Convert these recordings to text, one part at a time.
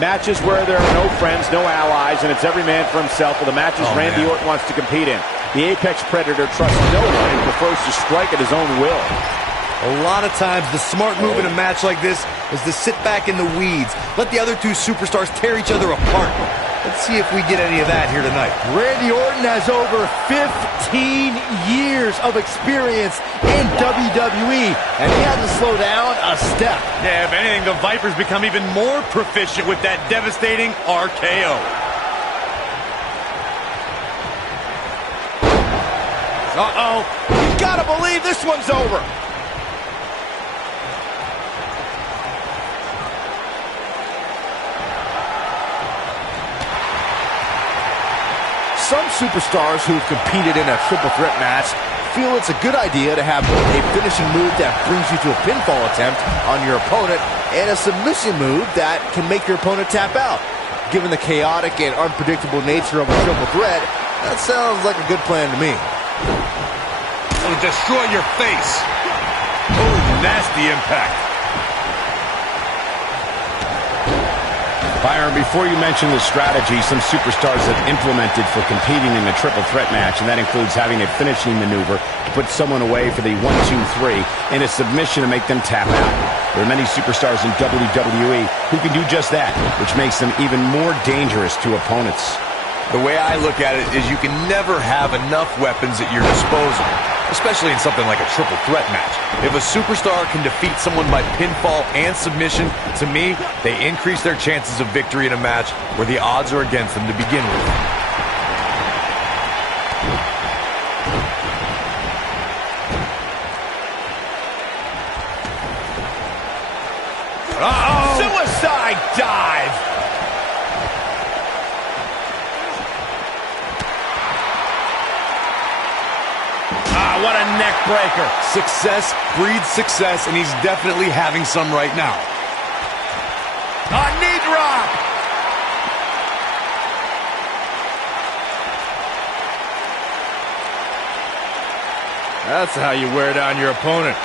Matches where there are no friends, no allies, and it's every man for himself. Well, the matches Randy Orton wants to compete in. The Apex Predator trusts no one and prefers to strike at his own will. A lot of times, the smart move in a match like this is to sit back in the weeds. Let the other two superstars tear each other apart. Let's see if we get any of that here tonight. Randy Orton has over 15 years of experience in WWE, and he hasn't slowed down a step. Yeah, if anything, the Viper's become even more proficient with that devastating RKO. Uh-oh. You gotta believe this one's over. Some superstars who've competed in a triple threat match feel it's a good idea to have a finishing move that brings you to a pinfall attempt on your opponent and a submission move that can make your opponent tap out. Given the chaotic and unpredictable nature of a triple threat, that sounds like a good plan to me. It'll destroy your face. Oh, nasty impact. Byron, before you mention the strategy some superstars have implemented for competing in a triple threat match, and that includes having a finishing maneuver to put someone away for the 1-2-3 and a submission to make them tap out. There are many superstars in WWE who can do just that, which makes them even more dangerous to opponents. The way I look at it is you can never have enough weapons at your disposal, especially in something like a triple threat match. If a superstar can defeat someone by pinfall and submission, to me, they increase their chances of victory in a match where the odds are against them to begin with. Uh-oh! Suicide dive! What a neck breaker. Success breeds success, and he's definitely having some right now. A knee drop. That's how you wear down your opponent.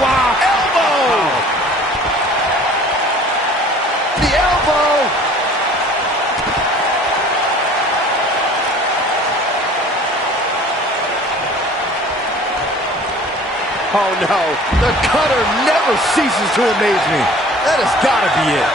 Wow. Elbow. Oh no, the cutter never ceases to amaze me. That has got to be it.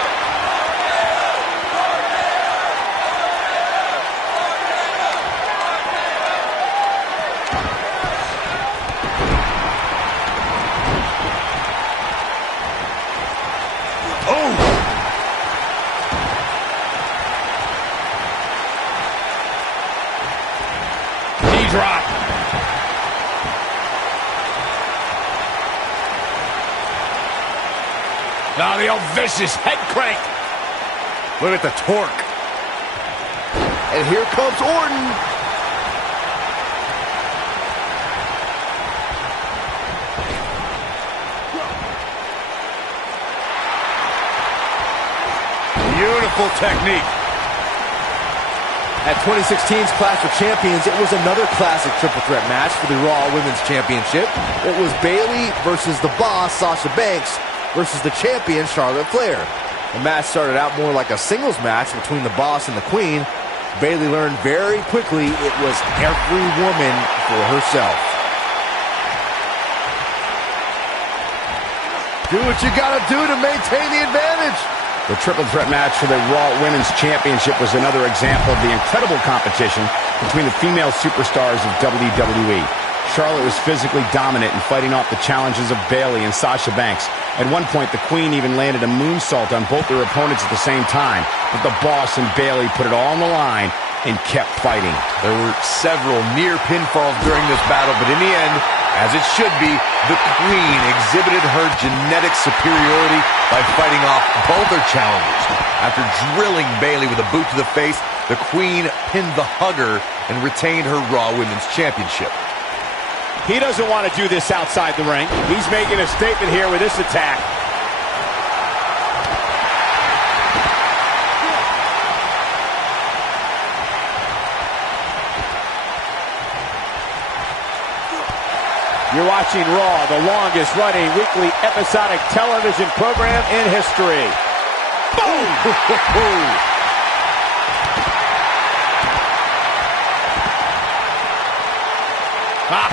Oh, the old vicious head crank. Look at the torque. And here comes Orton. Beautiful technique. At 2016's Clash of Champions, it was another classic triple threat match for the Raw Women's Championship. It was Bayley versus the Boss, Sasha Banks, versus the champion, Charlotte Flair. The match started out more like a singles match between the Boss and the Queen. Bayley learned very quickly it was every woman for herself. Do what you gotta do to maintain the advantage. The triple threat match for the Raw Women's Championship was another example of the incredible competition between the female superstars of WWE. Charlotte was physically dominant and fighting off the challenges of Bayley and Sasha Banks. At one point, the Queen even landed a moonsault on both their opponents at the same time. But the Boss and Bayley put it all on the line and kept fighting. There were several near pinfalls during this battle, but in the end, as it should be, the Queen exhibited her genetic superiority by fighting off both her challengers. After drilling Bayley with a boot to the face, the Queen pinned the hugger and retained her Raw Women's Championship. He doesn't want to do this outside the ring. He's making a statement here with this attack. You're watching Raw, the longest running weekly episodic television program in history. Boom!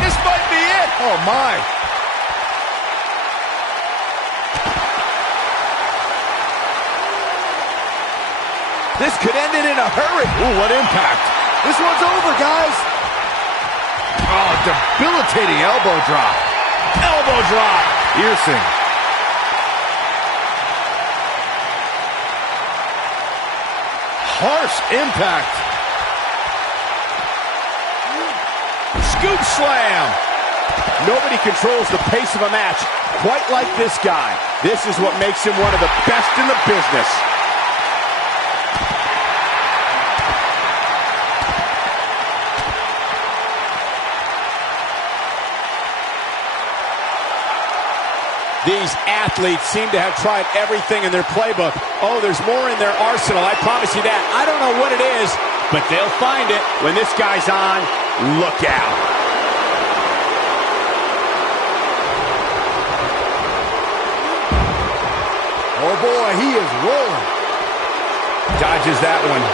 This might be it. Oh, my. This could end it in a hurry. Ooh, what impact. This one's over, guys. Oh, debilitating elbow drop. Elbow drop. Piercing. Harsh impact. Scoop slam. Nobody controls the pace of a match quite like this guy. This is what makes him one of the best in the business. These athletes seem to have tried everything in their playbook. Oh, there's more in their arsenal, I promise you that. I don't know what it is, but they'll find it. When this guy's on, look out. Oh, boy, he is rolling. Dodges that one.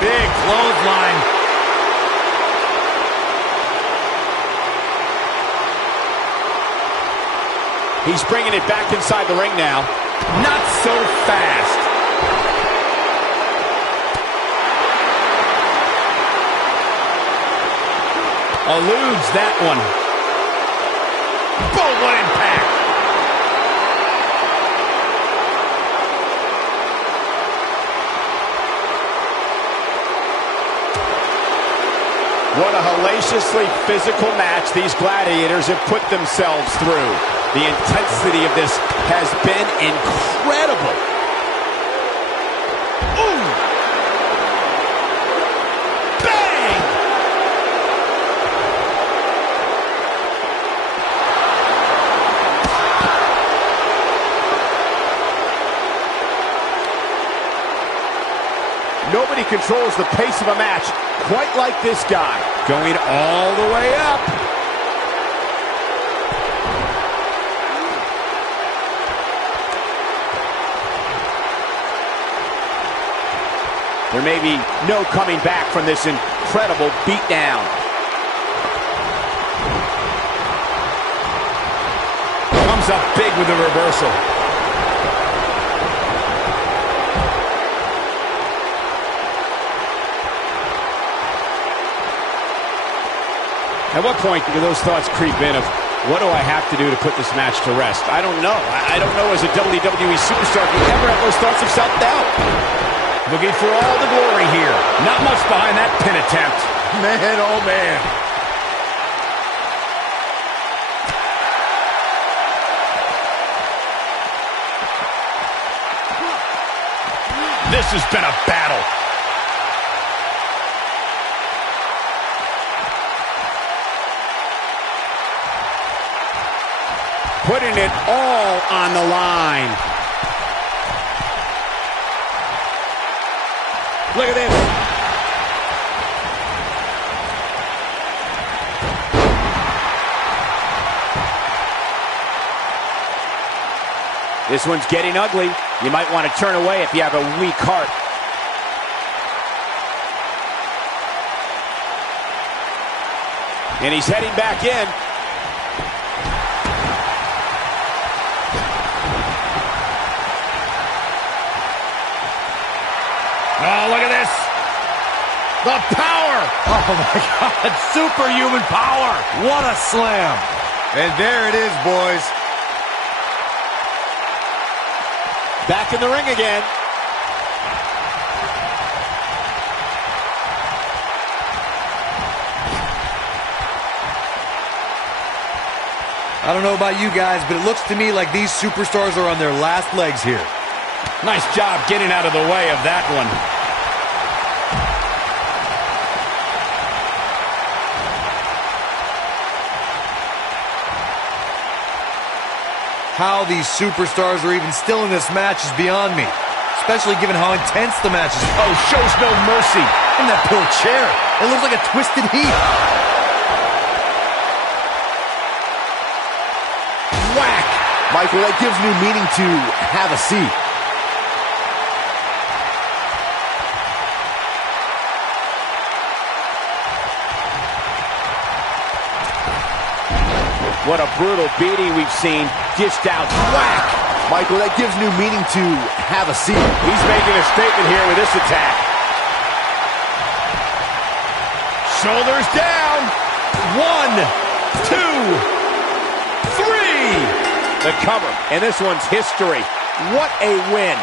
Big clothesline. He's bringing it back inside the ring now. Not so fast. Eludes that one. Boom, what impact. What a hellaciously physical match these gladiators have put themselves through. The intensity of this has been incredible. Ooh! Bang! Nobody controls the pace of a match quite like this guy. Going all the way up. There may be no coming back from this incredible beatdown. Comes up big with a reversal. At what point do those thoughts creep in of, what do I have to do to put this match to rest? I don't know. I don't know as a WWE superstar if you ever have those thoughts of self-doubt. Looking for all the glory here. Not much behind that pin attempt. Man, oh man. This has been a battle. Putting it all on the line. Look at this. This one's getting ugly. You might want to turn away if you have a weak heart. And he's heading back in. Oh, look at this. The power. Oh, my God. Superhuman power. What a slam. And there it is, boys. Back in the ring again. I don't know about you guys, but it looks to me like these superstars are on their last legs here. Nice job getting out of the way of that one. How these superstars are even still in this match is beyond me, especially given how intense the match is. Oh, shows no mercy. And that poor chair. It looks like a twisted heap. Whack. Michael, that gives new meaning to have a seat. What a brutal beating we've seen. Dished out. Whack. Michael, that gives new meaning to have a seat. He's making a statement here with this attack. Shoulders down. 1, 2, 3. The cover. And this one's history. What a win.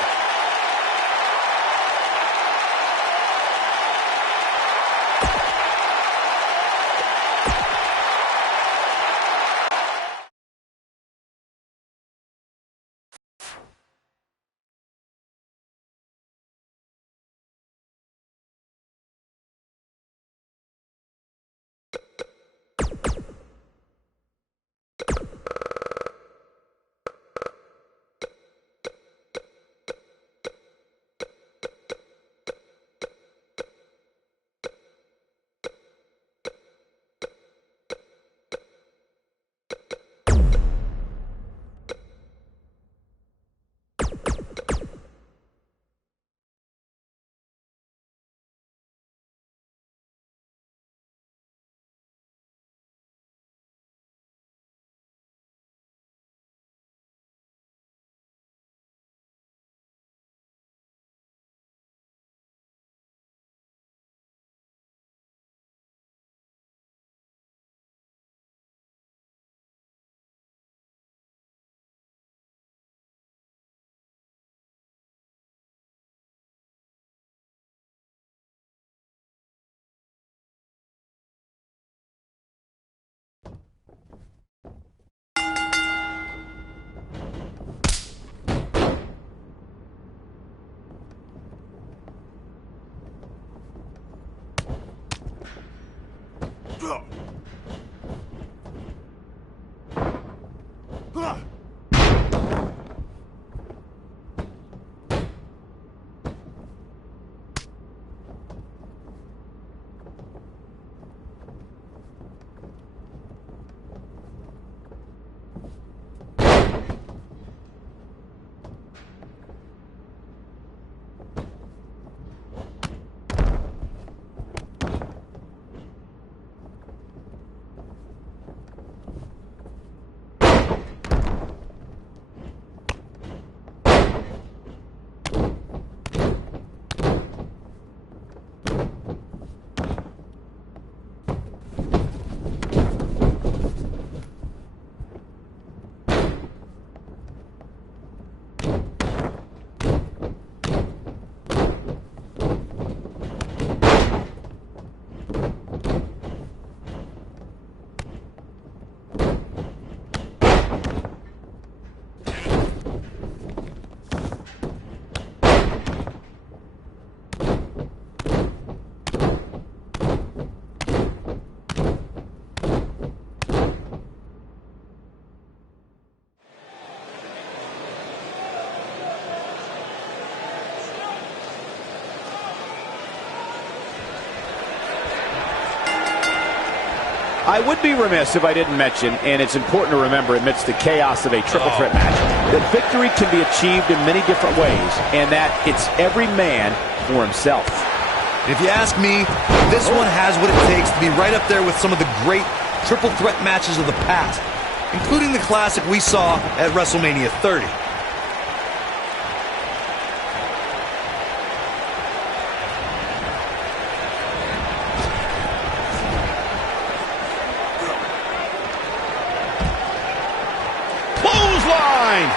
I would be remiss if I didn't mention, and it's important to remember amidst the chaos of a triple threat match, that victory can be achieved in many different ways, and that it's every man for himself. If you ask me, this one has what it takes to be right up there with some of the great triple threat matches of the past, including the classic we saw at WrestleMania 30. Clothesline!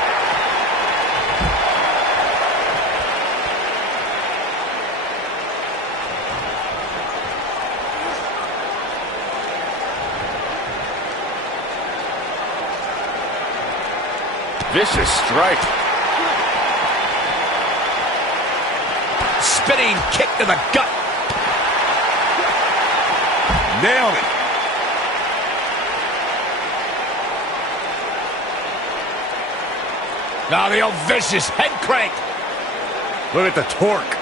Vicious strike. Spinning kick to the gut. Nailed it. Now the old vicious head crank. Look at the torque.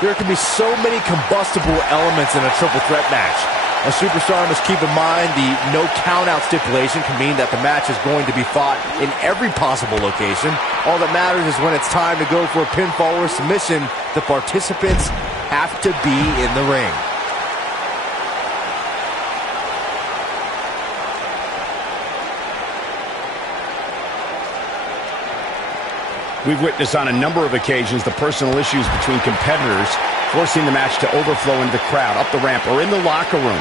There can be so many combustible elements in a triple threat match. A superstar must keep in mind the no count-out stipulation can mean that the match is going to be fought in every possible location. All that matters is when it's time to go for a pinfall or submission, the participants have to be in the ring. We've witnessed on a number of occasions the personal issues between competitors forcing the match to overflow into the crowd, up the ramp, or in the locker room.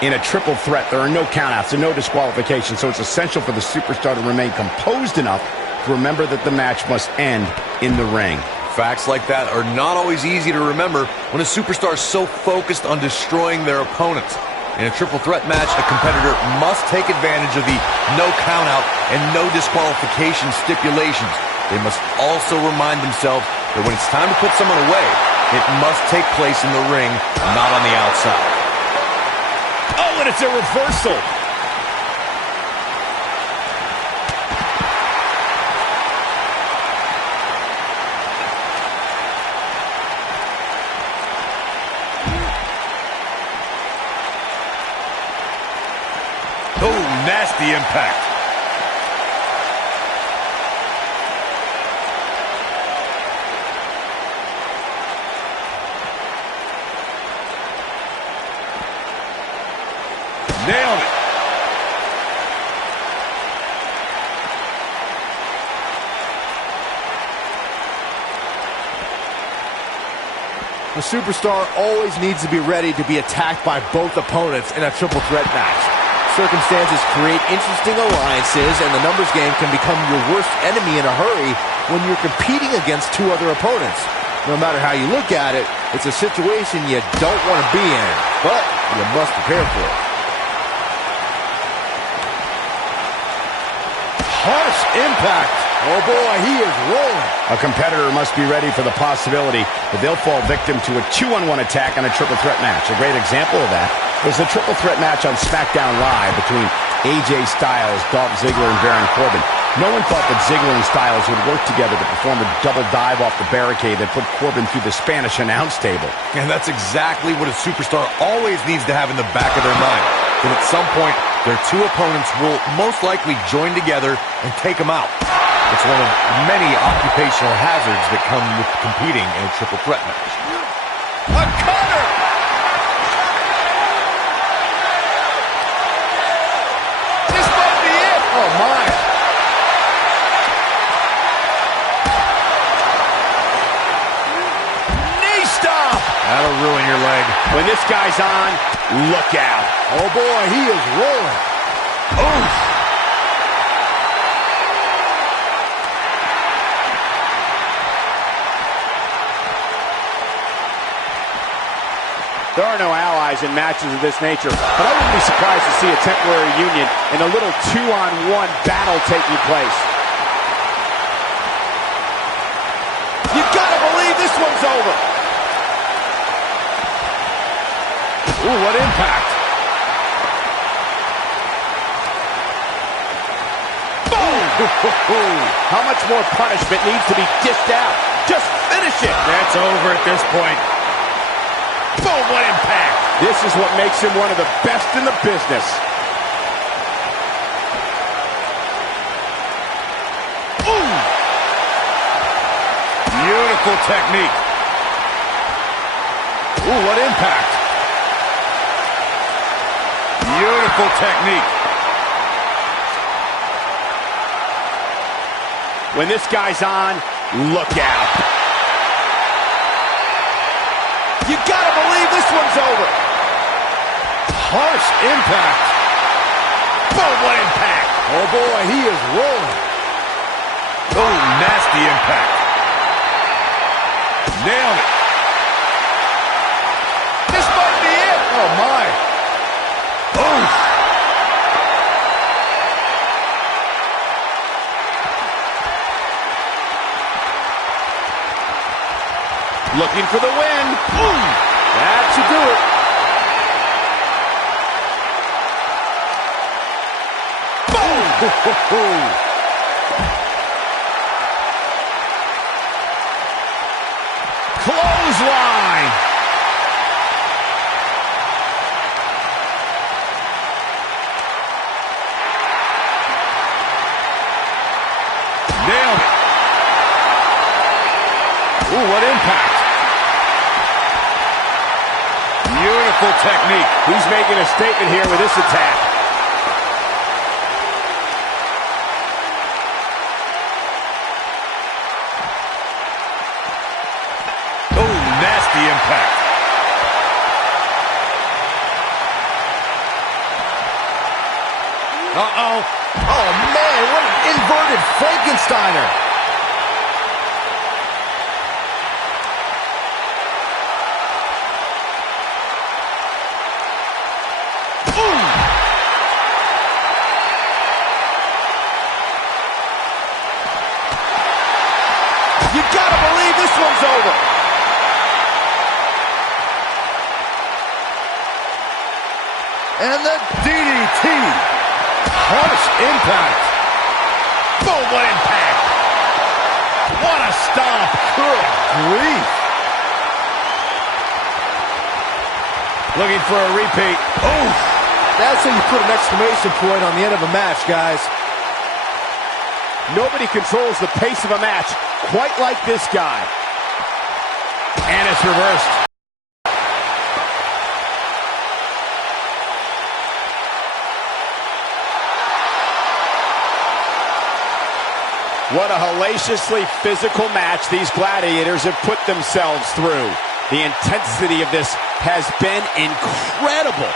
In a triple threat, there are no countouts and no disqualifications, so it's essential for the superstar to remain composed enough to remember that the match must end in the ring. Facts like that are not always easy to remember when a superstar is so focused on destroying their opponents. In a triple threat match, a competitor must take advantage of the no countout and no disqualification stipulations. They must also remind themselves that when it's time to put someone away, it must take place in the ring, not on the outside. Oh, and it's a reversal. Oh, nasty impact. Nailed it. The superstar always needs to be ready to be attacked by both opponents in a triple threat match. Circumstances create interesting alliances, and the numbers game can become your worst enemy in a hurry when you're competing against two other opponents. No matter how you look at it, it's a situation you don't want to be in, but you must prepare for it. Harsh impact. Oh boy, he is rolling. A competitor must be ready for the possibility that they'll fall victim to a 2-on-1 attack on a triple threat match. A great example of that was the triple threat match on SmackDown Live between AJ Styles, Dolph Ziggler, and Baron Corbin. No one thought that Ziggler and Styles would work together to perform a double dive off the barricade that put Corbin through the Spanish announce table. And that's exactly what a superstar always needs to have in the back of their mind. That at some point, their two opponents will most likely join together and take them out. It's one of many occupational hazards that come with competing in a triple threat match. A cutter! This might be it! Oh my! Knee stop! That'll ruin your leg. When this guy's on, look out. Oh boy, he is rolling. Oof! There are no allies in matches of this nature, but I wouldn't be surprised to see a temporary union and a little 2-on-1 battle taking place. You gotta believe this one's over. Ooh, what impact! How much more punishment needs to be dished out? Just finish it. That's over at this point. Boom, what impact. This is what makes him one of the best in the business. Ooh. Beautiful technique. Ooh, what impact. Beautiful technique. When this guy's on, look out. You gotta believe this one's over. Harsh impact. Boom, what impact. Oh boy, he is rolling. Oh, nasty impact. Nailed it. This might be it. Oh my. Oh. Looking for the win. Boom. That should do it. Boom. Clothesline. Nailed it. Ooh, what impact. Beautiful technique. He's making a statement here with this attack. Oh, nasty impact. Uh-oh. Oh, man, what an inverted Frankensteiner. You gotta believe this one's over. And the DDT. Harsh impact. Boom, what impact. What a stomp. good grief. Looking for a repeat. Oh, that's how you put an exclamation point on the end of a match, guys. Nobody controls the pace of a match quite like this guy. And it's reversed. What a hellaciously physical match these gladiators have put themselves through. The intensity of this has been incredible.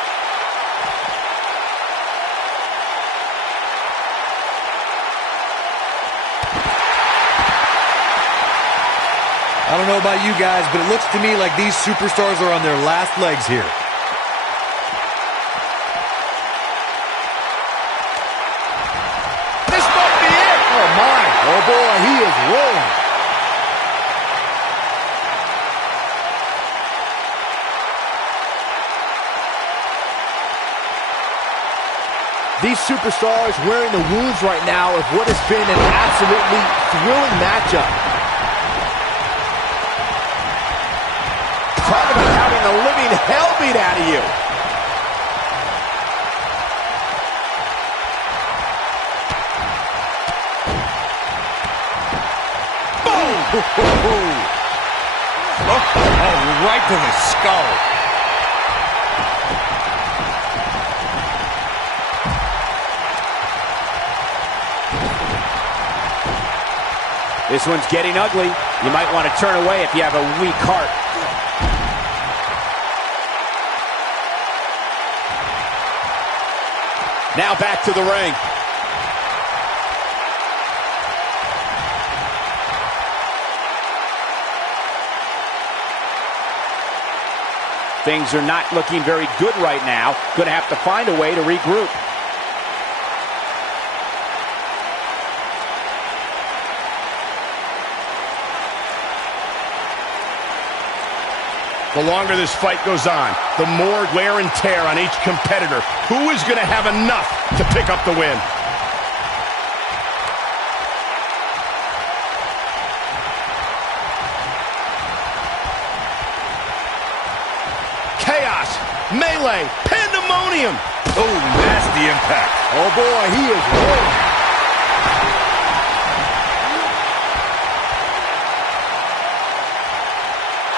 I don't know about you guys, but it looks to me like these superstars are on their last legs here. This might be it. Oh, my. Oh, boy, he is rolling. These superstars wearing the wounds right now of what has been an absolutely thrilling matchup. Talk about having the living hell beat out of you. Boom! Oh, right to the skull. This one's getting ugly. You might want to turn away if you have a weak heart. Now back to the ring. Things are not looking very good right now. Going to have to find a way to regroup. The longer this fight goes on, the more wear and tear on each competitor. Who is going to have enough to pick up the win? Melee. Pandemonium. Oh, nasty impact. Oh boy, he is rolling.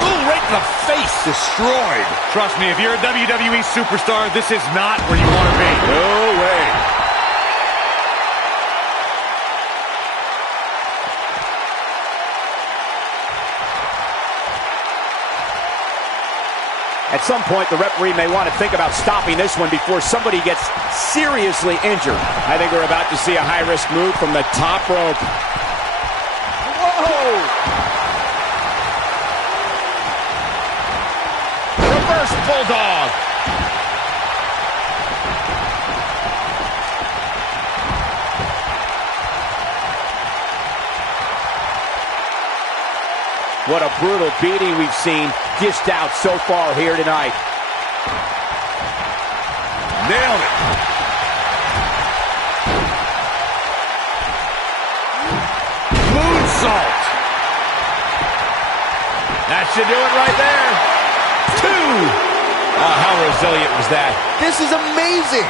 Ooh, right in the face. Destroyed. Trust me, if you're a WWE superstar, this is not where you want to be. No way. At some point, the referee may want to think about stopping this one before somebody gets seriously injured. I think we're about to see a high-risk move from the top rope. Whoa! Reverse bulldog. What a brutal beating we've seen dished out so far here tonight. Nailed it. Moonsault. That should do it right there. 2. Oh, how resilient was that? This is amazing.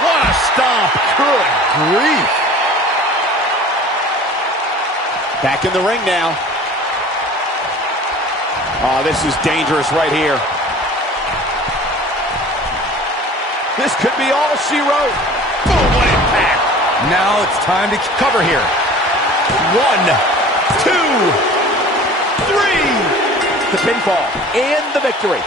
What a stomp. Good grief. Back in the ring now. Oh, this is dangerous right here. This could be all she wrote. Boom, what impact. Now it's time to Cover here. 1, 2, 3. The pinfall and the victory.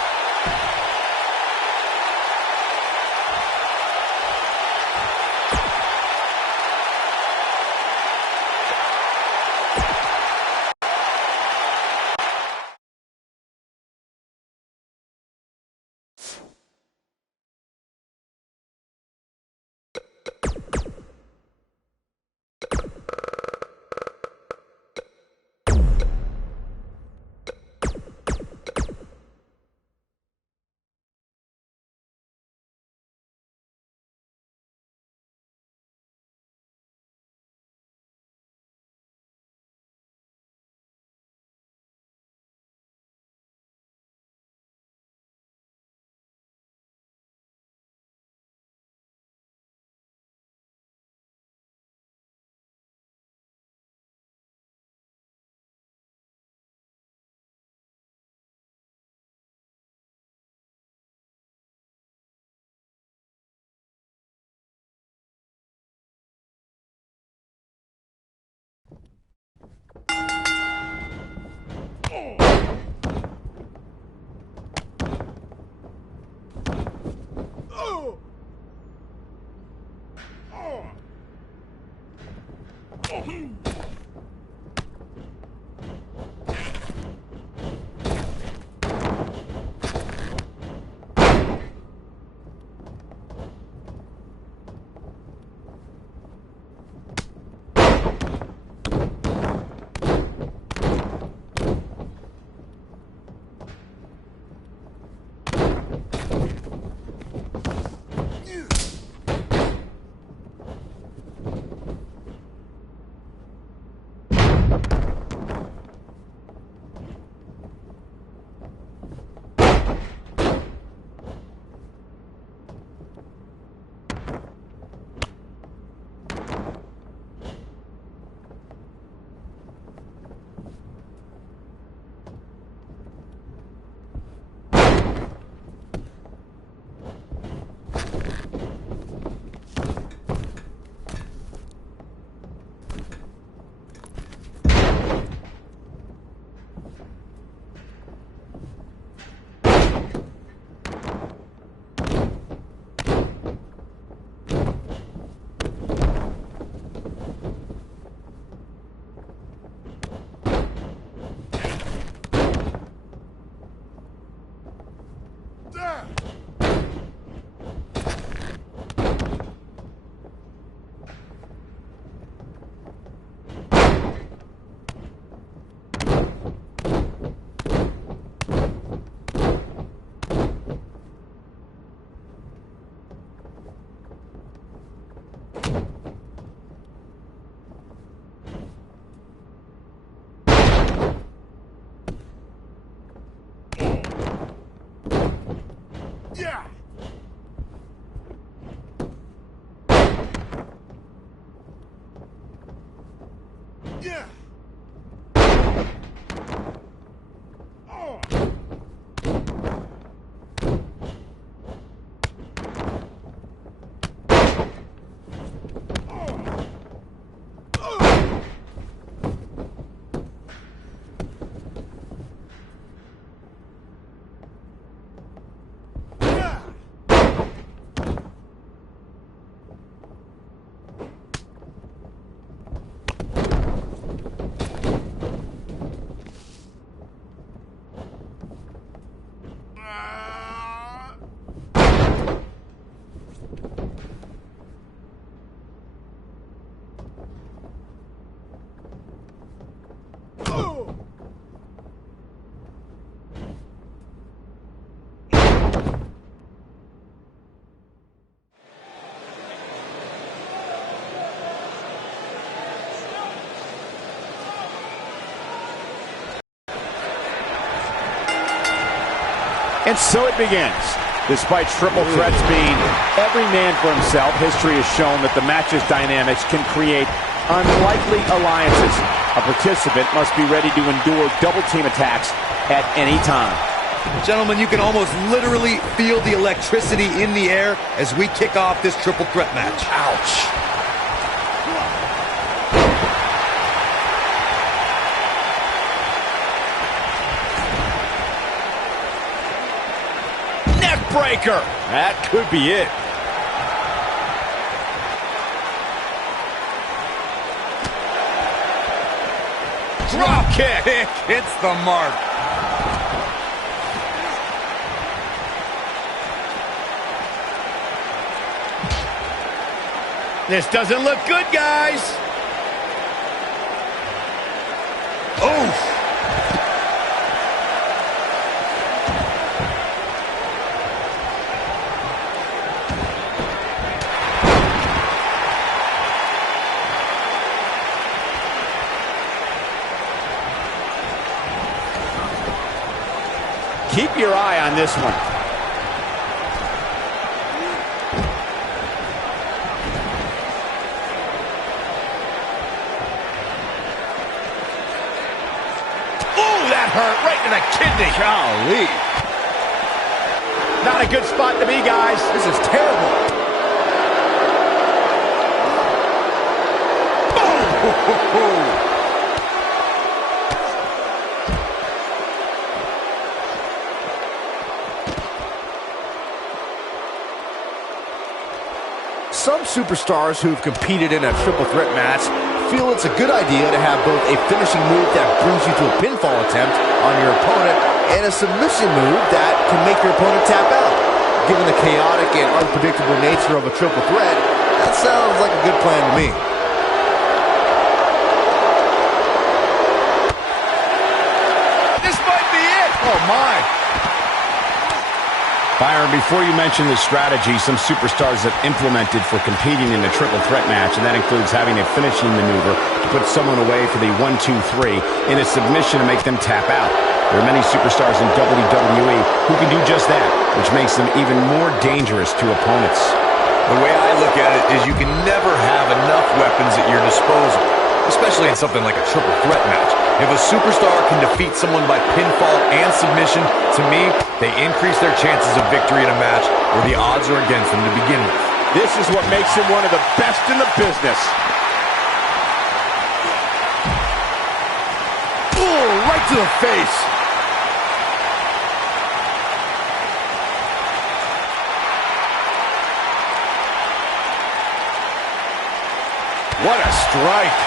And so it begins. Despite triple threats being every man for himself, history has shown that the match's dynamics can create unlikely alliances. A participant must be ready to endure double team attacks at any time. Gentlemen, you can almost literally feel the electricity in the air as we kick off this triple threat match. Ouch. Breaker. That could be it. Drop kick. Hits the mark. This doesn't look good, guys. Oh. Keep your eye on this one. Oh, that hurt right to the kidney. Golly. Not a good spot to be, guys. This is terrible. Oh. Some superstars who've competed in a triple threat match feel it's a good idea to have both a finishing move that brings you to a pinfall attempt on your opponent and a submission move that can make your opponent tap out. Given the chaotic and unpredictable nature of a triple threat, that sounds like a good plan to me. This might be it. Oh my. Byron, before you mention the strategy some superstars have implemented for competing in a triple threat match, and that includes having a finishing maneuver to put someone away for the 1-2-3 in a submission to make them tap out. There are many superstars in WWE who can do just that, which makes them even more dangerous to opponents. The way I look at it is you can never have enough weapons at your disposal, especially in something like a triple threat match. If a superstar can defeat someone by pinfall and submission, to me, they increase their chances of victory in a match where the odds are against them to begin with. This is what makes him one of the best in the business. Oh, right to the face. What a strike.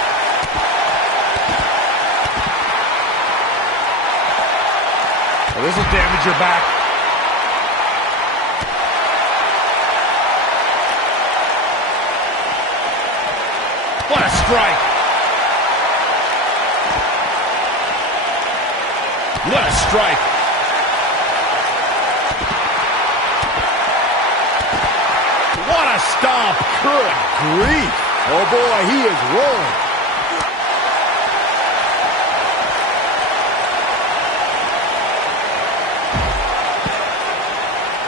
Well, this will damage your back. What a strike. What a strike. What a stomp. Good grief. Oh boy, he is rolling.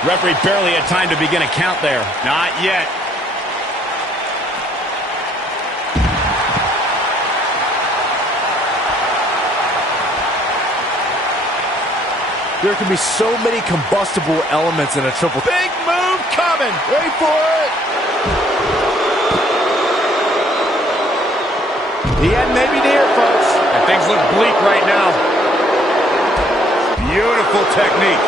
Referee barely had time to begin a count there. Not yet. There can be so many combustible elements in a triple. Big move coming. Wait for it. The end may be near, folks. And things look bleak right now. Beautiful technique.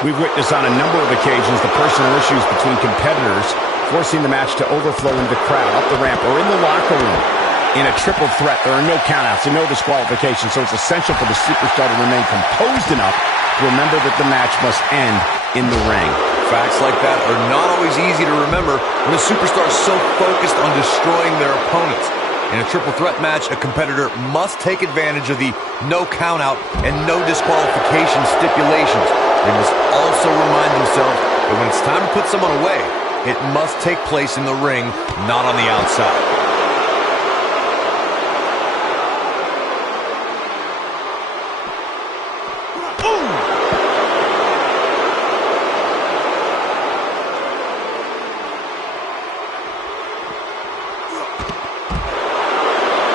We've witnessed on a number of occasions the personal issues between competitors forcing the match to overflow into the crowd, up the ramp, or in the locker room. In a triple threat, there are no countouts and no disqualifications, so it's essential for the superstar to remain composed enough to remember that the match must end in the ring. Facts like that are not always easy to remember when a superstar is so focused on destroying their opponents. In a triple threat match, a competitor must take advantage of the no countout and no disqualification stipulations. They must also remind themselves that when it's time to put someone away, It must take place in the ring, not on the outside.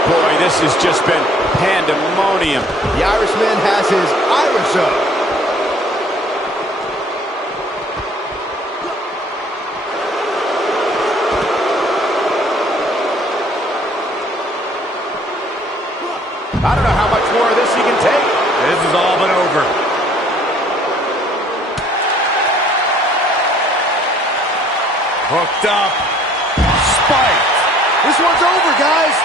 Boy, this has just been pandemonium. The Irishman has his Irish up. I don't know how much more of this he can take. This is all but over. Hooked up. Spiked. This one's over, guys.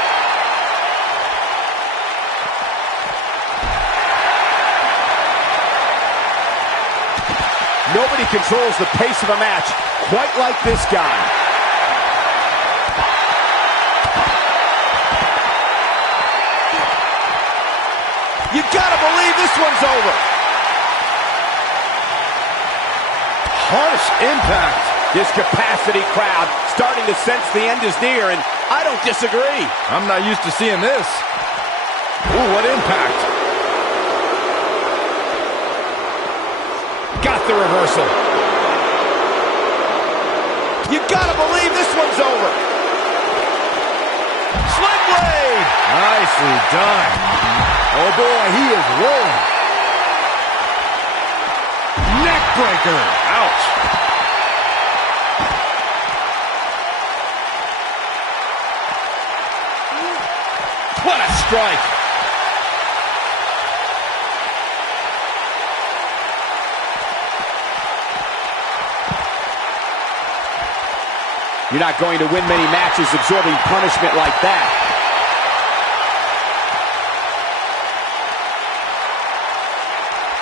Nobody controls the pace of a match quite like this guy. You gotta believe this one's over. Harsh impact. This capacity crowd starting to sense the end is near, and I don't disagree. I'm not used to seeing this. Ooh, what impact. Got the reversal. You gotta believe this one's over. Sling blade. Nicely done. Oh boy, he is rolling. Neck breaker. Ouch. What a strike. You're not going to win many matches absorbing punishment like that.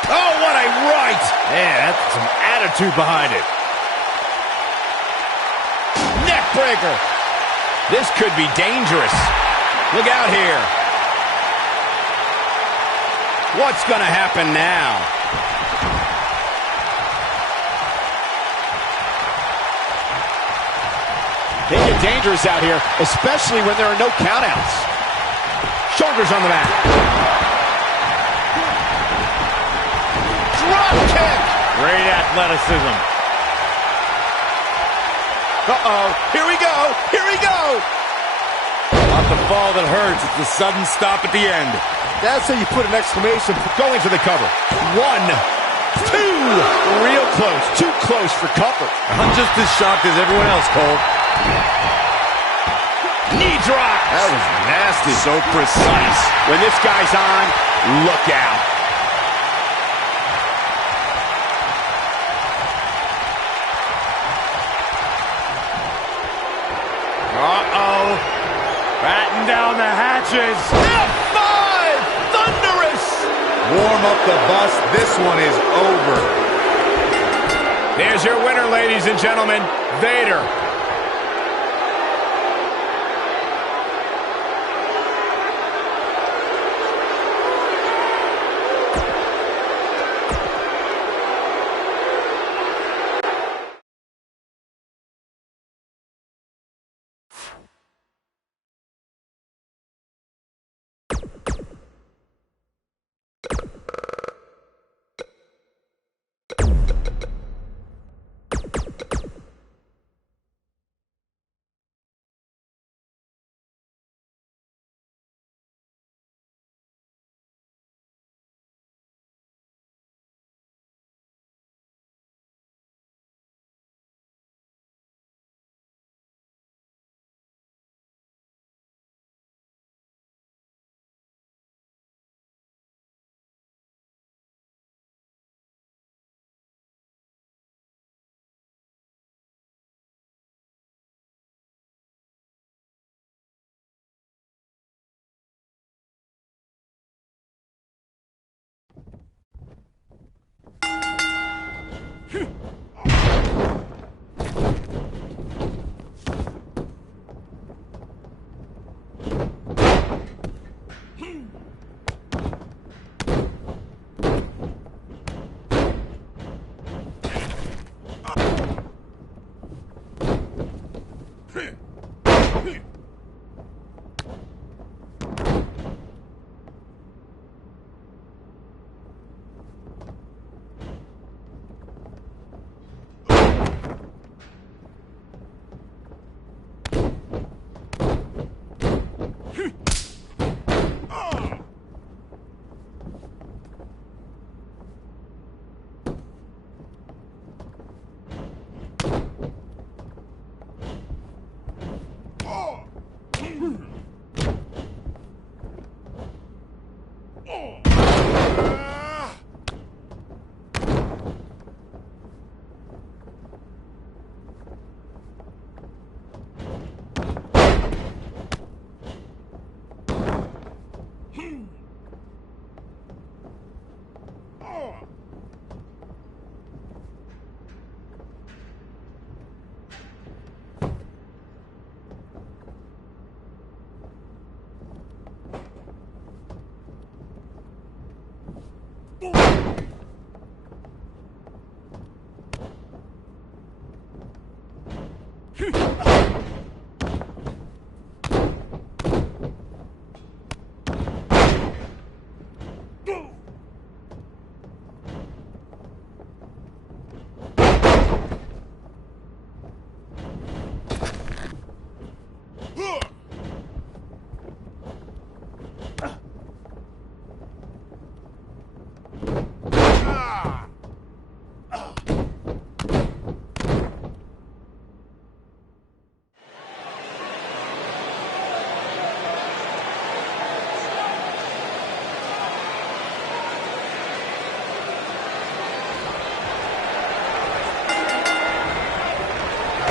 Oh, what a right! Man, that's some attitude behind it. Neck breaker. This could be dangerous. Look out here. What's going to happen now? They get dangerous out here, especially when there are no countouts. Shoulders on the mat. Drop kick. Great athleticism. Uh-oh. Here we go. Here we go. Not the fall that hurts. It's the sudden stop at the end. That's how you put an exclamation. Going for the cover. 1, 2. Real close. Too close for cover. I'm just as shocked as everyone else, Cole. Knee drop. That was nasty. So precise. When this guy's on, look out. Uh-oh. Batten down the hatches. F5! Thunderous! Warm up the bus. This one is over. There's your winner, ladies and gentlemen, Vader.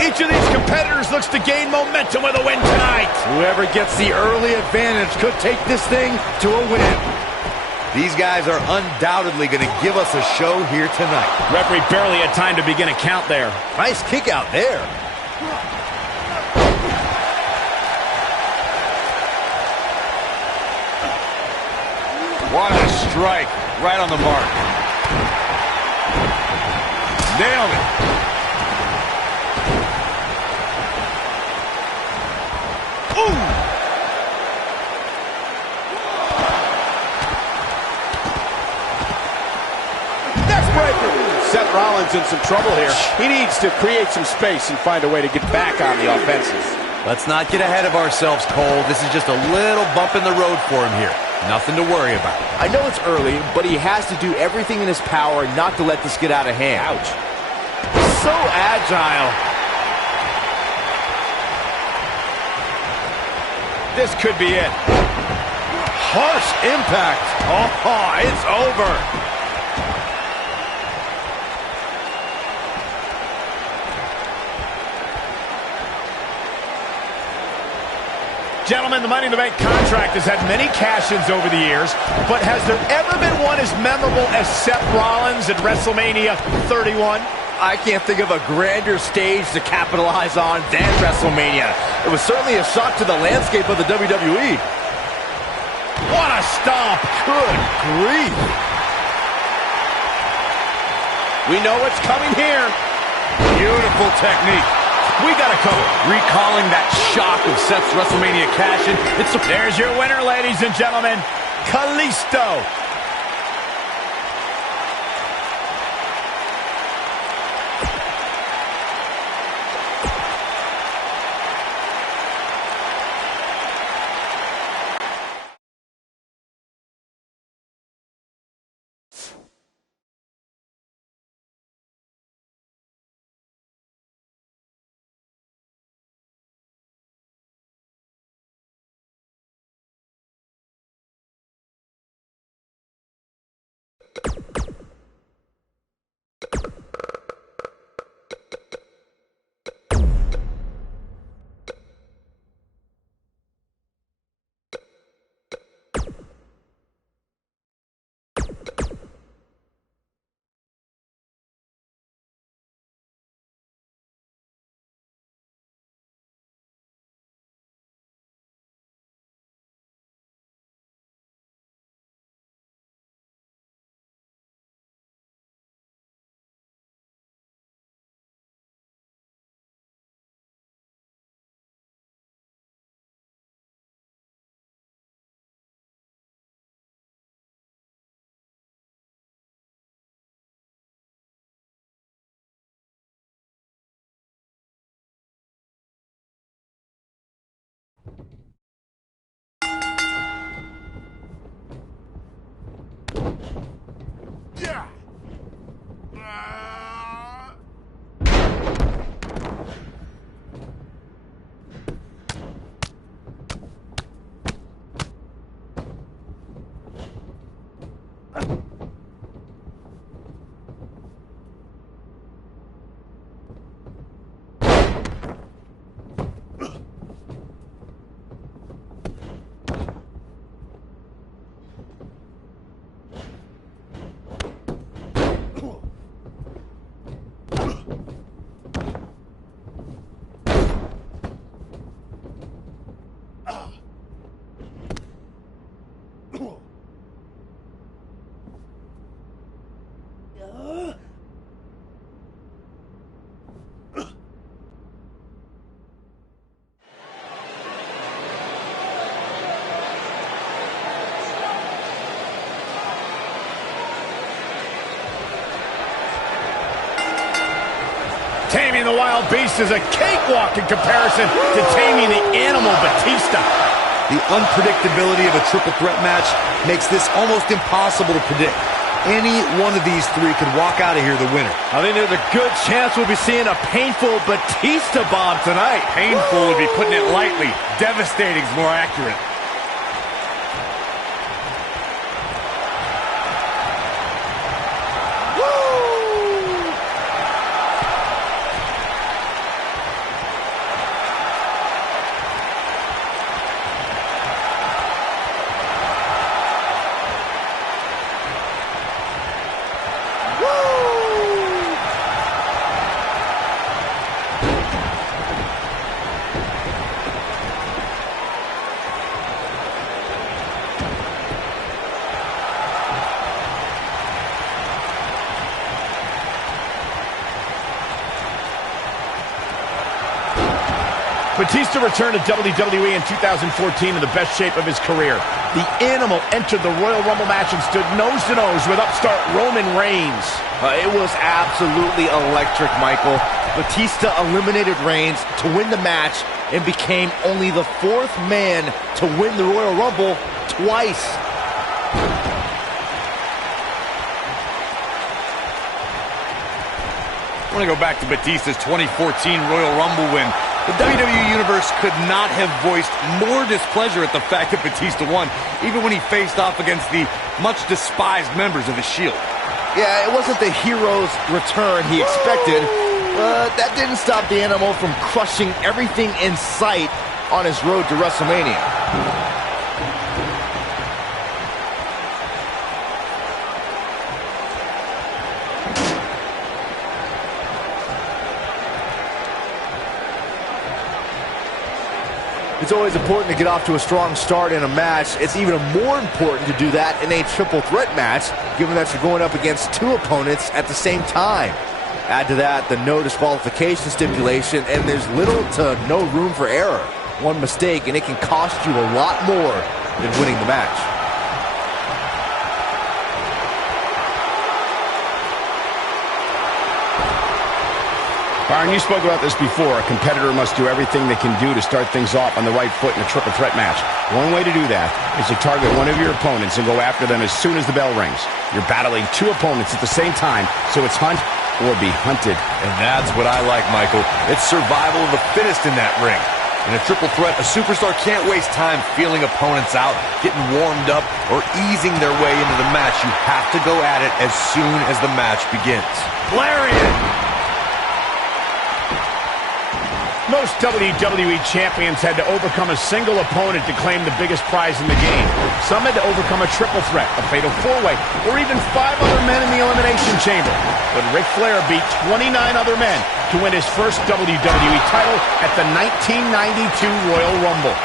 Each of these competitors looks to gain momentum with a win tonight. Whoever gets the early advantage could take this thing to a win. These guys are undoubtedly going to give us a show here tonight. Referee barely had time to begin a count there. Nice kick out there. What a strike. Right on the mark. Nailed it. Seth Rollins in some trouble here. He needs to create some space and find a way to get back on the offensive. Let's not get ahead of ourselves, Cole. This is just a little bump in the road for him here. Nothing to worry about. I know it's early, but he has to do everything in his power not to let this get out of hand. Ouch. So agile. This could be it. Harsh impact. Oh, it's over. Gentlemen, the Money in the Bank contract has had many cash-ins over the years, but has there ever been one as memorable as Seth Rollins at WrestleMania 31? I can't think of a grander stage to capitalize on than WrestleMania. It was certainly a shock to the landscape of the WWE. What a stomp! Good grief. We know what's coming here. Beautiful technique. We got it covered. Recalling that shock of Seth's WrestleMania cash-in. There's your winner, ladies and gentlemen, Kalisto. the Wild Beast is a cakewalk in comparison to taming the Animal Batista. The unpredictability of a triple threat match makes this almost impossible to predict. Any one of these three could walk out of here the winner. I think there's a good chance we'll be seeing a painful Batista bomb tonight. Painful would be putting it lightly. Devastating is more accurate. Batista returned to WWE in 2014 in the best shape of his career. The Animal entered the Royal Rumble match and stood nose-to-nose with upstart Roman Reigns. It was absolutely electric, Michael. Batista eliminated Reigns to win the match and became only the fourth man to win the Royal Rumble twice. I want to go back to Batista's 2014 Royal Rumble win. The WWE Universe could not have voiced more displeasure at the fact that Batista won, even when he faced off against the much despised members of the Shield. Yeah, it wasn't the hero's return he expected, but that didn't stop the Animal from crushing everything in sight on his road to WrestleMania. It's always important to get off to a strong start in a match. It's even more important to do that in a triple threat match, given that you're going up against two opponents at the same time. Add to that the no disqualification stipulation, and there's little to no room for error. One mistake, and it can cost you a lot more than winning the match. Byron, you spoke about this before. A competitor must do everything they can do to start things off on the right foot in a triple threat match. One way to do that is to target one of your opponents and go after them as soon as the bell rings. You're battling two opponents at the same time, so it's hunt or be hunted. And that's what I like, Michael. It's survival of the fittest in that ring. In a triple threat, a superstar can't waste time feeling opponents out, getting warmed up, or easing their way into the match. You have to go at it as soon as the match begins. Lariat! Most WWE champions had to overcome a single opponent to claim the biggest prize in the game. Some had to overcome a triple threat, a fatal four-way, or even 5 other men in the Elimination Chamber. But Ric Flair beat 29 other men to win his first WWE title at the 1992 Royal Rumble.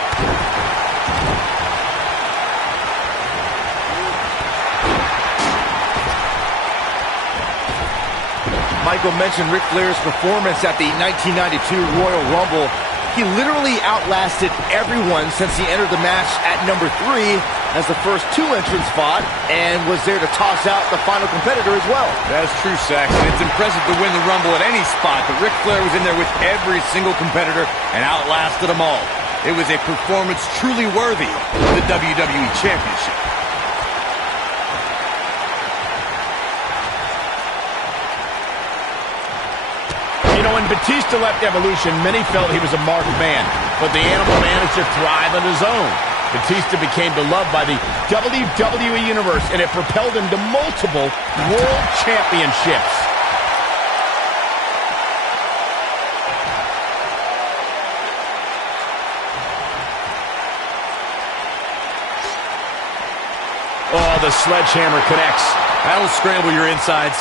Michael mentioned Ric Flair's performance at the 1992 Royal Rumble. He literally outlasted everyone since he entered the match at number 3 as the first 2 entrants fought, and was there to toss out the final competitor as well. That's true, Saxon. It's impressive to win the Rumble at any spot, but Ric Flair was in there with every single competitor and outlasted them all. It was a performance truly worthy of the WWE Championship. You know, when Batista left Evolution, many felt he was a marked man, but the Animal managed to thrive on his own. Batista became beloved by the WWE Universe, and it propelled him to multiple world championships. Oh, the sledgehammer connects. That'll scramble your insides.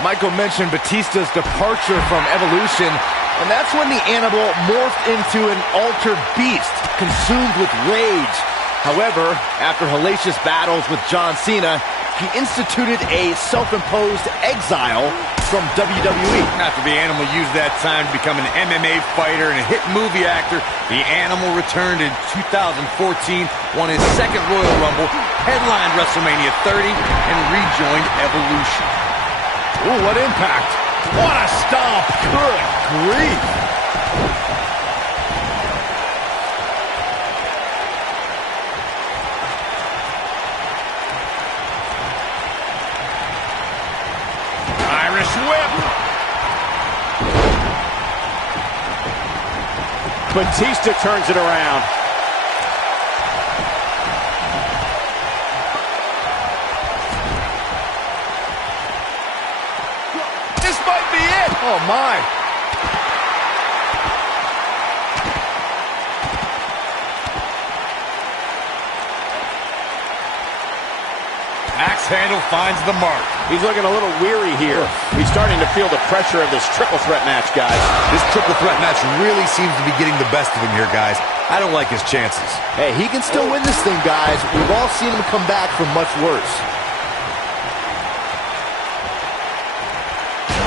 Michael mentioned Batista's departure from Evolution, and that's when the Animal morphed into an altered beast, consumed with rage. However, after hellacious battles with John Cena, he instituted a self-imposed exile from WWE. After the Animal used that time to become an MMA fighter and a hit movie actor, the Animal returned in 2014, won his second Royal Rumble, headlined WrestleMania 30, and rejoined Evolution. Ooh, what impact. What a stomp. Good grief. Irish whip. Batista turns it around. This might be it. Oh, my. Axe handle finds the mark. He's looking a little weary here. He's starting to feel the pressure of this triple threat match, guys. This triple threat match really seems to be getting the best of him here, guys. I don't like his chances. Hey, he can still win this thing, guys. We've all seen him come back from much worse.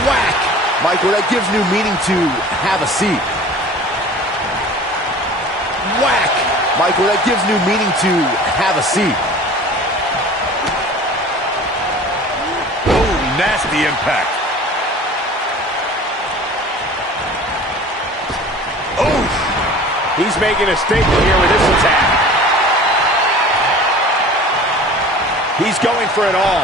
Whack. Michael, that gives new meaning to have a seat. Whack. Michael, that gives new meaning to have a seat. Nasty impact. Oh, he's making a statement here with this attack. He's going for it all.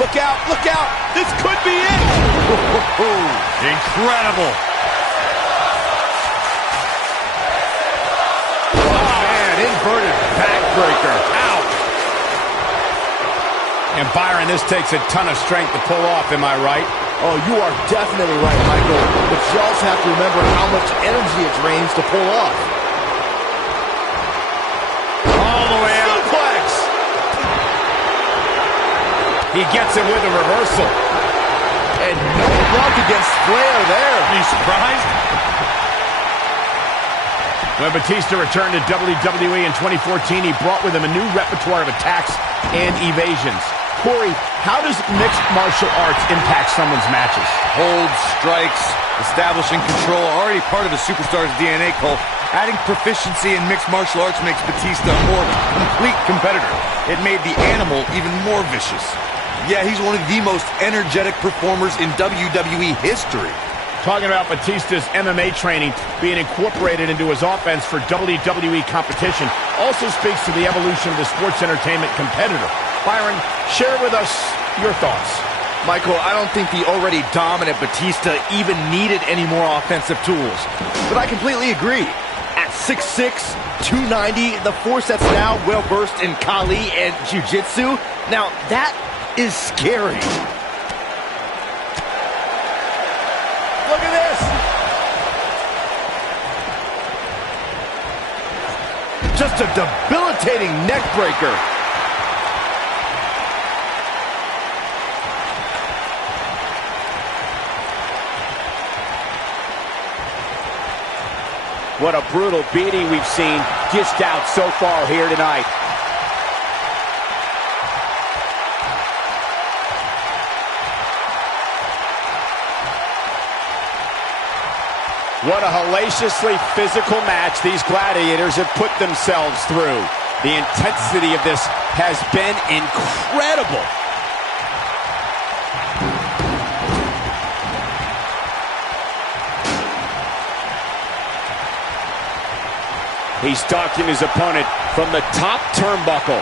Look out, look out. This could be it. Incredible. Oh, man, inverted backbreaker. Ow. And Byron, this takes a ton of strength to pull off, am I right? Oh, you are definitely right, Michael. But you also have to remember how much energy it drains to pull off. All the way out. Suplex. He gets it with a reversal. And no luck against Flair there. Are you surprised? When Batista returned to WWE in 2014, he brought with him a new repertoire of attacks and evasions. Corey, how does mixed martial arts impact someone's matches? Holds, strikes, establishing control, already part of a superstar's DNA, Cole. Adding proficiency in mixed martial arts makes Batista a more complete competitor. It made the animal even more vicious. Yeah, he's one of the most energetic performers in WWE history. Talking about Batista's MMA training being incorporated into his offense for WWE competition also speaks to the evolution of the sports entertainment competitor. Byron, share with us your thoughts. Michael, I don't think the already dominant Batista even needed any more offensive tools. But I completely agree. At 6'6", 290, the force that's now well-versed in Kali and Jiu-Jitsu, now that is scary. Look at this. Just a debilitating neck breaker. What a brutal beating we've seen dished out so far here tonight. What a hellaciously physical match these gladiators have put themselves through. The intensity of this has been incredible. He's stalking his opponent from the top turnbuckle.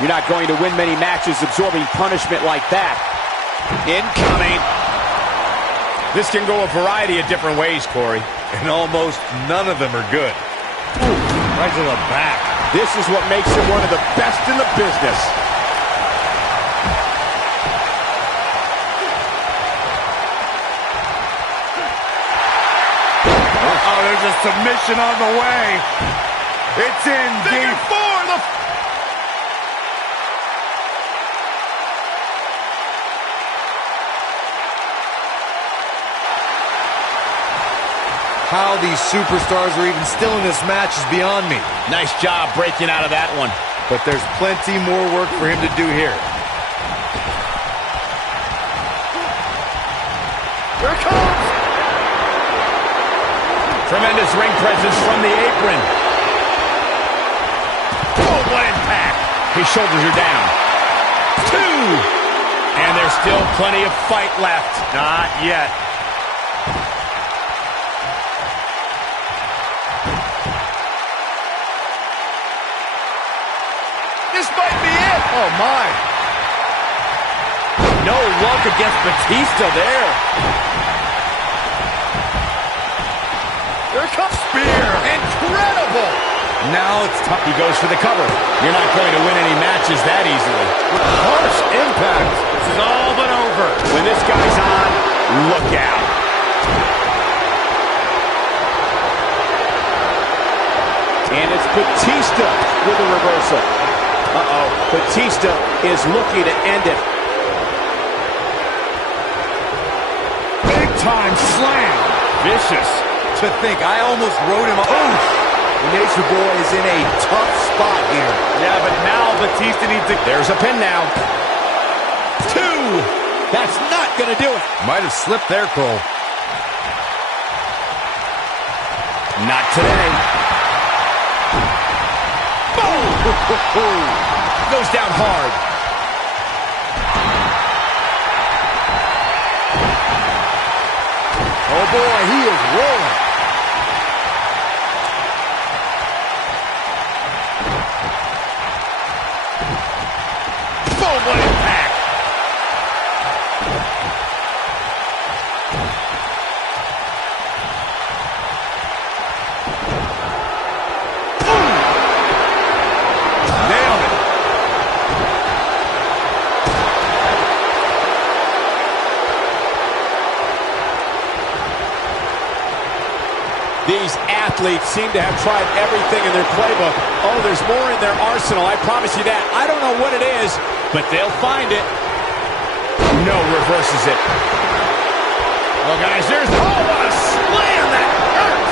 You're not going to win many matches absorbing punishment like that. Incoming. This can go a variety of different ways, Corey. And almost none of them are good. Ooh, right to the back. This is what makes him one of the best in the business. Oh, there's a submission on the way. It's in deep. How these superstars are even still in this match is beyond me. Nice job breaking out of that one. But there's plenty more work for him to do here. Here it comes! Tremendous ring presence from the apron. Oh, what impact. His shoulders are down. 2. And there's still plenty of fight left. Not yet. This might be it. Oh, my. No luck against Batista there. Here comes Spear. Incredible. Now it's tough. He goes for the cover. You're not going to win any matches that easily. With harsh impact. This is all but over. When this guy's on, look out. And it's Batista with a reversal. Uh-oh. Batista is looking to end it. Big time slam. Vicious. To think, I almost wrote him off. The Nature Boy is in a tough spot here. Yeah, but now Batista needs to... There's a pin now. 2. That's not going to do it. Might have slipped there, Cole. Not today. Boom! Goes down hard. Oh, boy, he is rolling. Boom, what impact. Nailed it. These athletes seem to have tried everything in their playbook. Oh, there's more in their arsenal, I promise you that. I don't know what it is, but they'll find it. No, reverses it. Oh, guys, there's... Oh, what a slam! That hurt!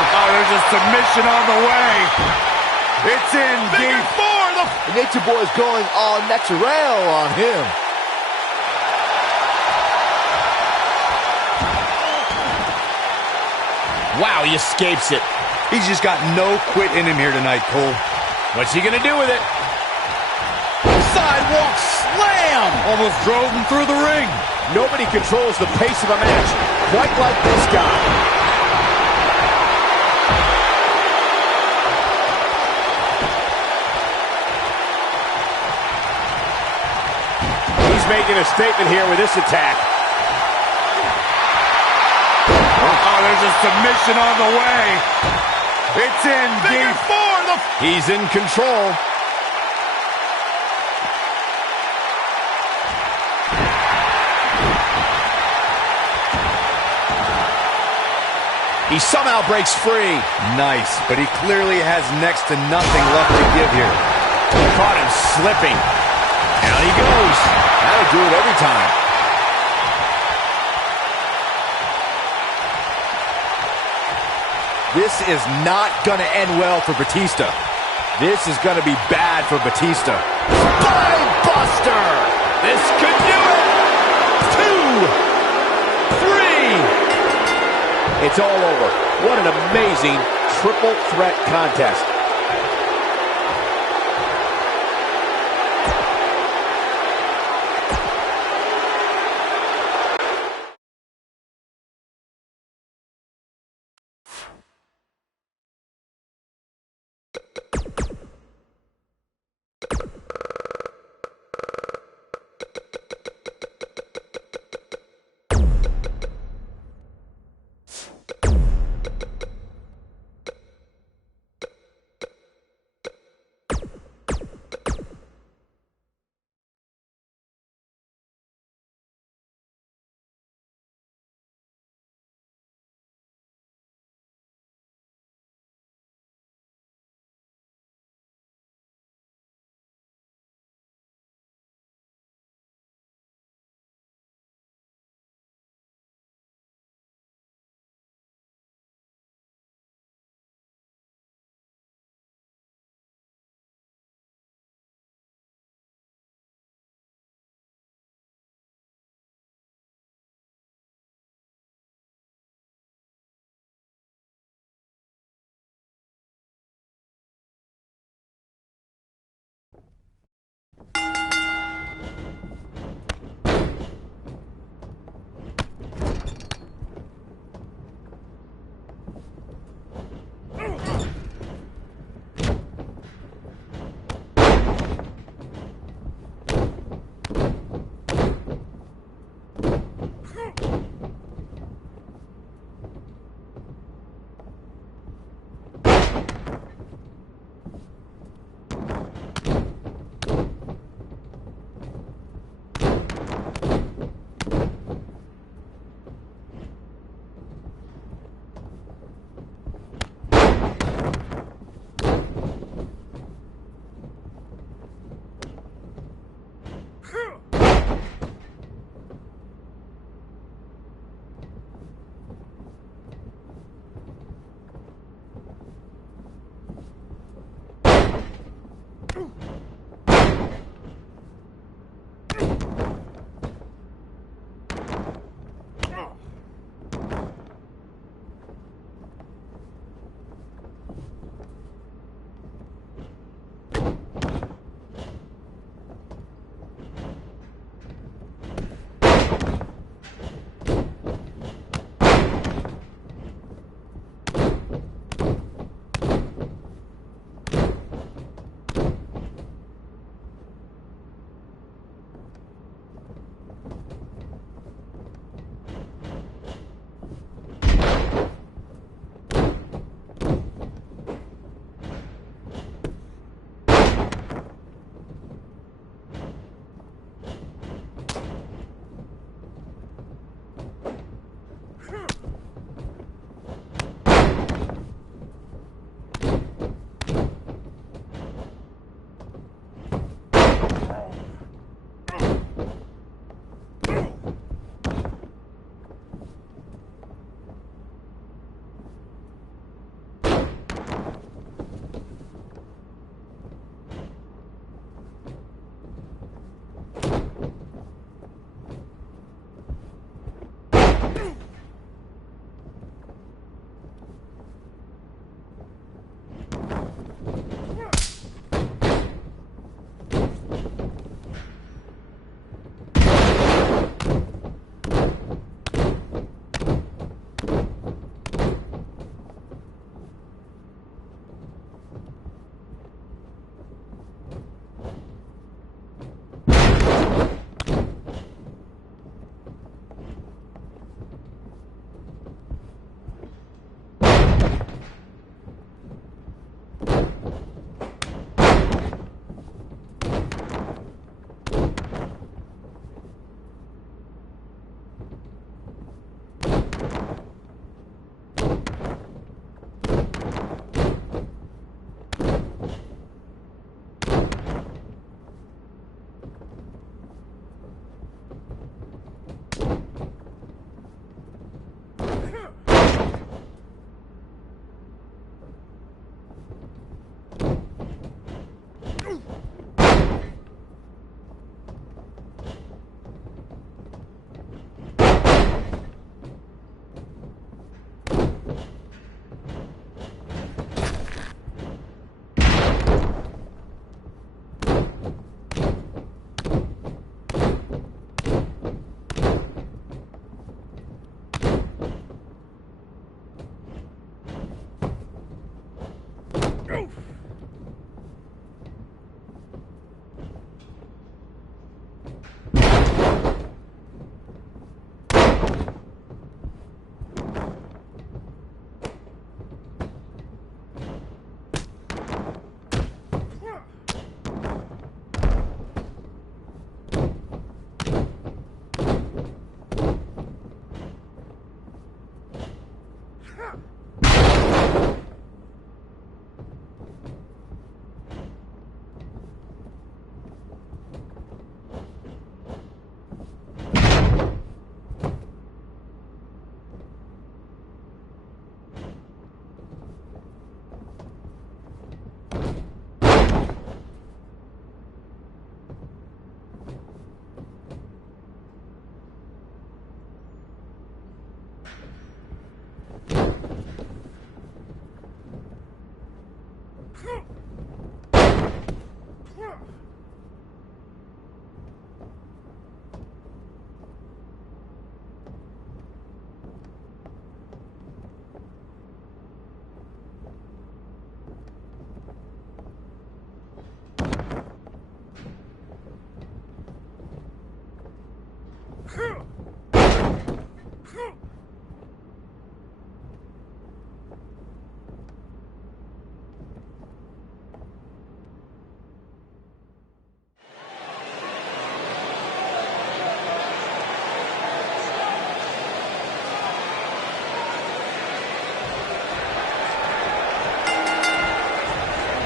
Oh, there's a submission on the way. It's in deep. The Nature Boy is going all natural on him. Wow, he escapes it. He's just got no quit in him here tonight, Cole. What's he gonna do with it? Sidewalk slam! Almost drove him through the ring. Nobody controls the pace of a match quite like this guy. He's making a statement here with this attack. Oh, there's a submission on the way. It's in deep. He's in control. He somehow breaks free. Nice, but he clearly has next to nothing left to give here. Caught him slipping. Down he goes. That'll do it every time. This is not going to end well for Batista. This is going to be bad for Batista. Spine Buster! This could do it. 2, 3. It's all over. What an amazing triple threat contest.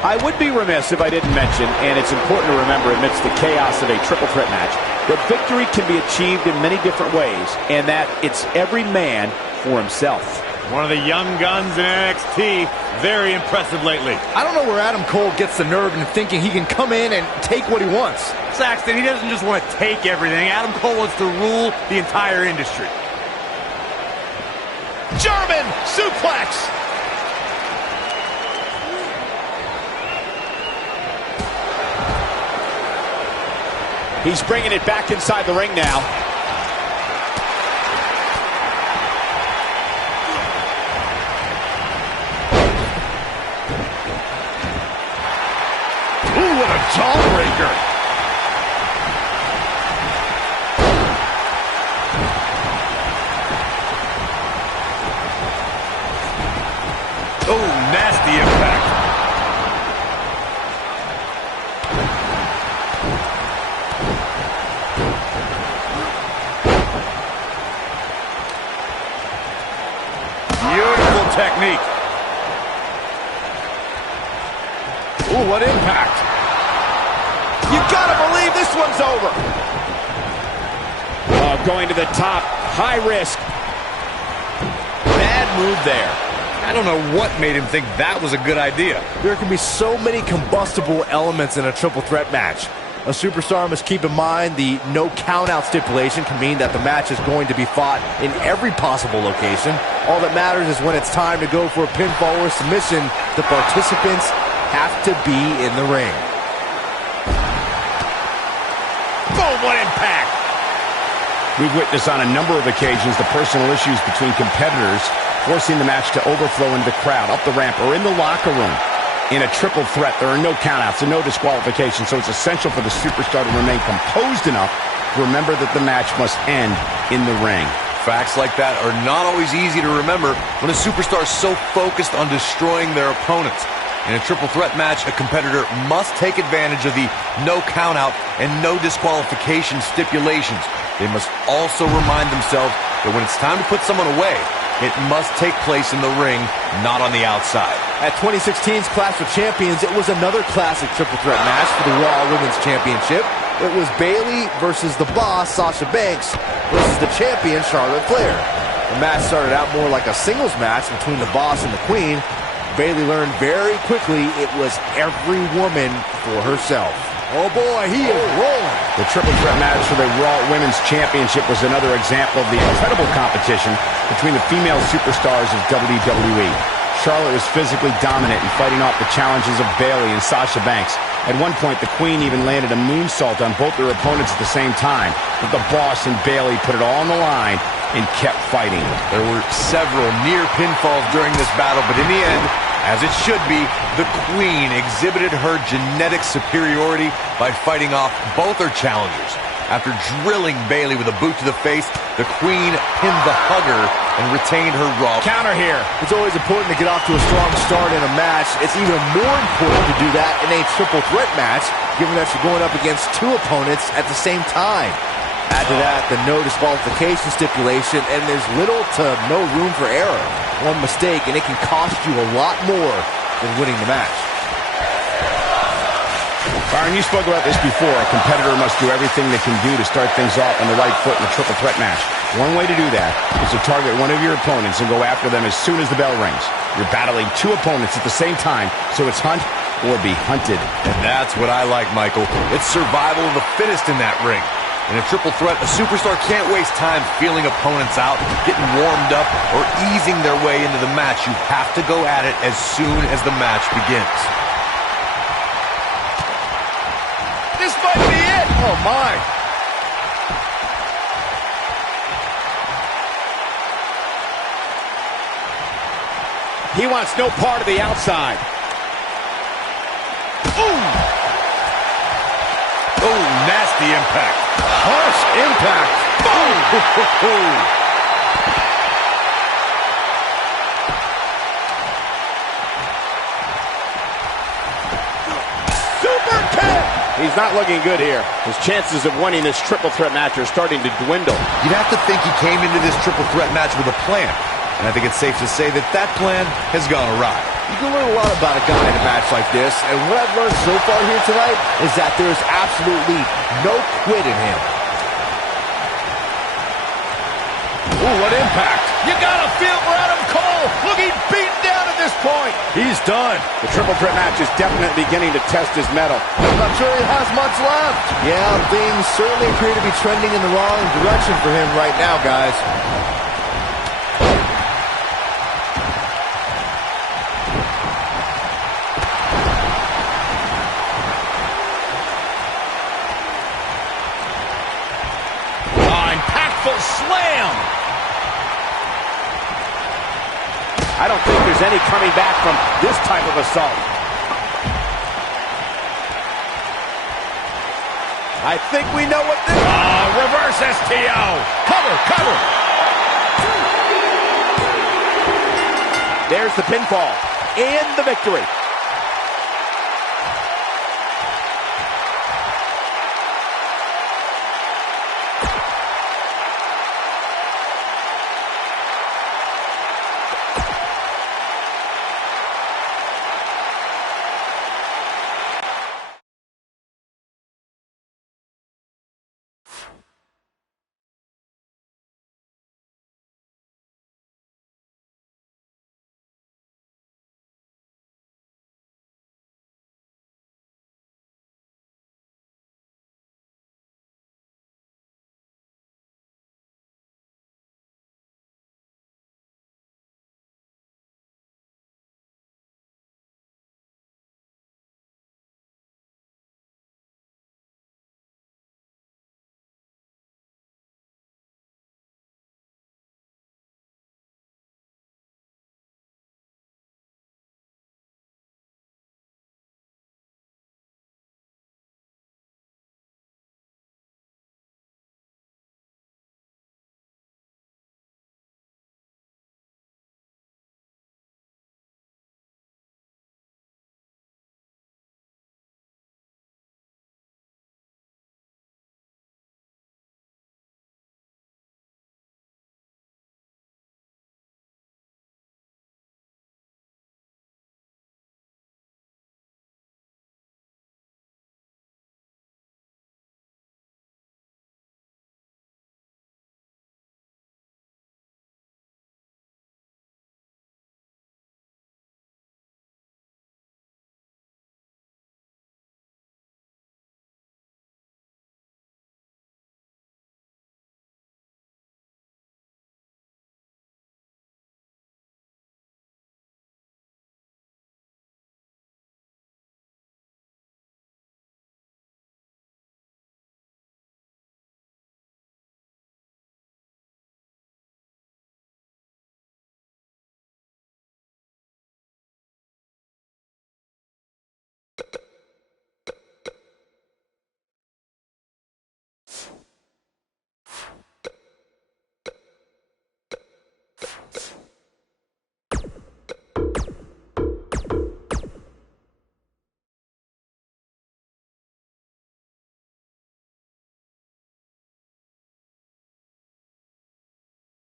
I would be remiss if I didn't mention, and it's important to remember amidst the chaos of a triple threat match, that victory can be achieved in many different ways, and that it's every man for himself. One of the young guns in NXT, very impressive lately. I don't know where Adam Cole gets the nerve in thinking he can come in and take what he wants. Saxton, he doesn't just want to take everything. Adam Cole wants to rule the entire industry. German suplex! He's bringing it back inside the ring now. Ooh, what a jawbreaker! Oh, nasty impact. Beautiful technique. Ooh, what impact! You gotta believe this one's over! Going to the top, high risk. Bad move there. I don't know what made him think that was a good idea. There can be so many combustible elements in a triple threat match. A superstar must keep in mind the no count-out stipulation can mean that the match is going to be fought in every possible location. All that matters is when it's time to go for a pinfall or submission, the participants have to be in the ring. Boom, what impact! We've witnessed on a number of occasions the personal issues between competitors forcing the match to overflow into the crowd, up the ramp, or in the locker room. In a triple threat, there are no countouts and no disqualifications, so it's essential for the superstar to remain composed enough to remember that the match must end in the ring. Facts like that are not always easy to remember when a superstar is so focused on destroying their opponents. In a triple threat match, a competitor must take advantage of the no countout and no disqualification stipulations. They must also remind themselves that when it's time to put someone away, it must take place in the ring, not on the outside. At 2016's Clash of Champions, it was another classic triple threat match for the Raw Women's Championship. It was Bayley versus the Boss, Sasha Banks, versus the champion, Charlotte Flair. The match started out more like a singles match between the Boss and the Queen. Bayley learned very quickly it was every woman for herself. Oh boy, he is rolling. The triple threat match for the Raw Women's Championship was another example of the incredible competition between the female superstars of WWE. Charlotte was physically dominant and fighting off the challenges of Bayley and Sasha Banks. At one point, the Queen even landed a moonsault on both their opponents at the same time. But the Boss and Bayley put it all on the line and kept fighting. There were several near pinfalls during this battle, but in the end, as it should be, the Queen exhibited her genetic superiority by fighting off both her challengers. After drilling Bayley with a boot to the face, the Queen pinned the hugger and retained her Raw. Counter here. It's always important to get off to a strong start in a match. It's even more important to do that in a triple threat match, given that you're going up against two opponents at the same time. Add to that the no disqualification stipulation, and there's little to no room for error. One mistake, and it can cost you a lot more than winning the match. Byron, you spoke about this before. A competitor must do everything they can do to start things off on the right foot in a triple threat match. One way to do that is to target one of your opponents and go after them as soon as the bell rings. You're battling two opponents at the same time, so it's hunt or be hunted. And that's what I like, Michael. It's survival of the fittest in that ring. In a triple threat, a superstar can't waste time feeling opponents out, getting warmed up, or easing their way into the match. You have to go at it as soon as the match begins. This might be it! Oh my! He wants no part of the outside. Ooh! Oh, nasty impact. Harsh impact! Boom! Super kick! He's not looking good here. His chances of winning this triple threat match are starting to dwindle. You'd have to think he came into this triple threat match with a plan. And I think it's safe to say that that plan has gone awry. You can learn a lot about a guy in a match like this, and what I've learned so far here tonight is that there is absolutely no quit in him. Ooh, what impact. You gotta feel for Adam Cole. Look, he's beaten down at this point. He's done. The triple threat match is definitely beginning to test his mettle. I'm not sure he has much left. Yeah, things certainly appear to be trending in the wrong direction for him right now, guys. Slam! I don't think there's any coming back from this type of assault. I think we know what this... reverse STO! Cover, cover! There's the pinfall and the victory.